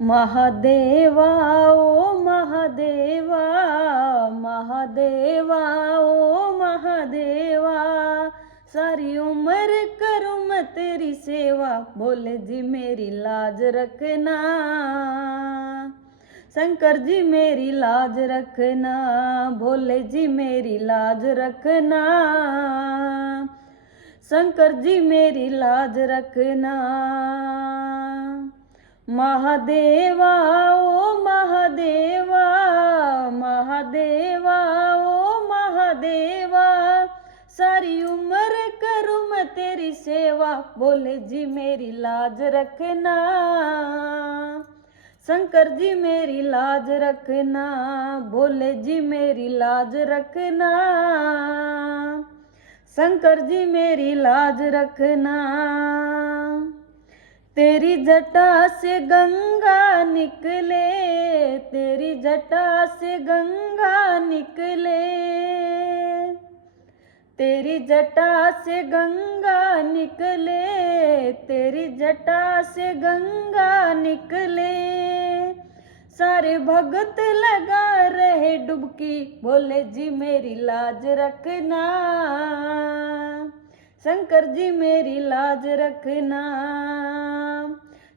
महादेवा ओ महादेवा, महादेवा ओ महादेवा, सारी उम्र करूँ मैं तेरी सेवा, बोले जी मेरी लाज रखना। शंकर जी मेरी लाज रखना, भोले जी मेरी लाज रखना। शंकर जी मेरी लाज रखना। महादेवा ओ महादेवा, महादेवा ओ महादेवा, सारी उम्र करूँ मैं तेरी सेवा, बोले जी मेरी लाज रखना। शंकर जी मेरी लाज रखना, भोले जी मेरी लाज रखना। शंकर जी मेरी लाज रखना। तेरी जटा से गंगा निकले, तेरी जटा से गंगा निकले, तेरी जटा से गंगा निकले, तेरी जटा से गंगा निकले, सारे भगत लगा रहे डुबकी, बोले जी मेरी लाज रखना। शंकर जी मेरी लाज रखना।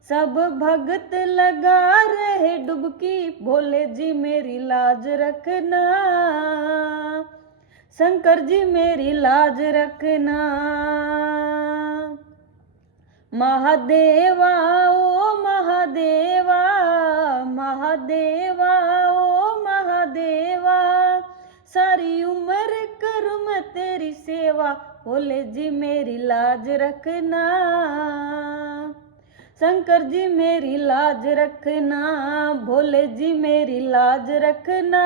सब भगत लगा रहे डुबकी, बोले जी मेरी लाज रखना। शंकर जी मेरी लाज रखना। महादेवा ओ महादेवा, महादेवा ओ महादेवा, सारी उम्र करूँ मैं तेरी सेवा, बोले जी मेरी लाज रखना। शंकर जी मेरी लाज रखना, भोले जी मेरी लाज रखना।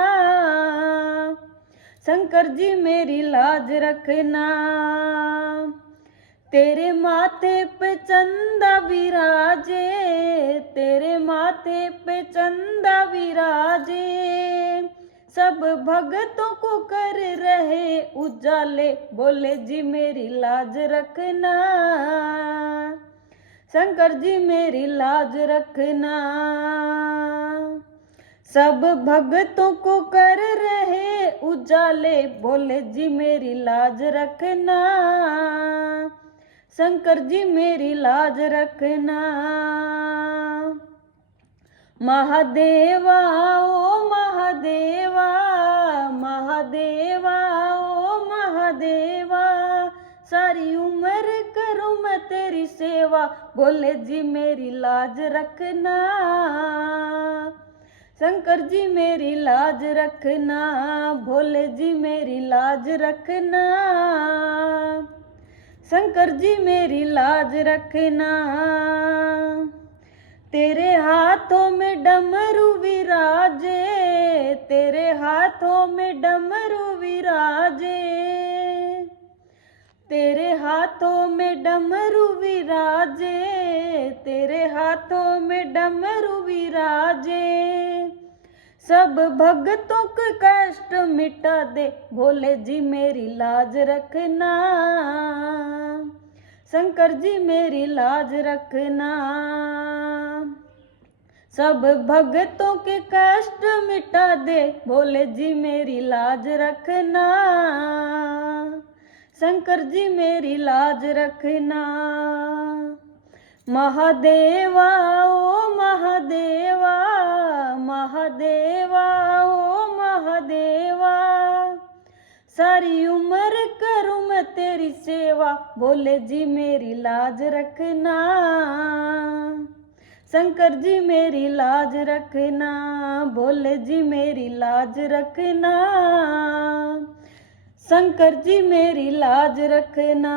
शंकर जी मेरी लाज रखना। तेरे माथे पे चंदा विराजे, तेरे माथे पे चंदा विराजे, सब भगतों को कर रहे उजाले, बोले जी मेरी लाज रखना। शंकर जी मेरी लाज रखना। सब भगतों को कर रहे उजाले, बोले जी मेरी लाज रखना। शंकर जी मेरी लाज रखना। महादेवा ओ महादेवा, महादेवा ओ महादेवा, सारी उम्र करूँ मैं तेरी सेवा, बोले जी मेरी लाज रखना। शंकर जी मेरी लाज रखना, भोले जी मेरी लाज रखना। शंकर जी मेरी लाज रखना। तेरे हाथों में डमरू विराजे, तेरे हाथों में डमरू विराजे, तेरे हाथों में डमरू विराजे, तेरे हाथों में डमरू विराजे, सब भगतों के कष्ट मिटा दे, भोले जी मेरी लाज रखना। शंकर जी मेरी लाज रखना। सब भगतों के कष्ट मिटा दे, भोले जी मेरी लाज रखना। शंकर जी मेरी लाज रखना। महादेवा ओ महादेवा, महादेवा ओ महादेवा, सारी उम्र करूँ मैं तेरी सेवा, भोले जी मेरी लाज रखना। शंकर जी मेरी लाज रखना, भोले जी मेरी लाज रखना। शंकर जी मेरी लाज रखना।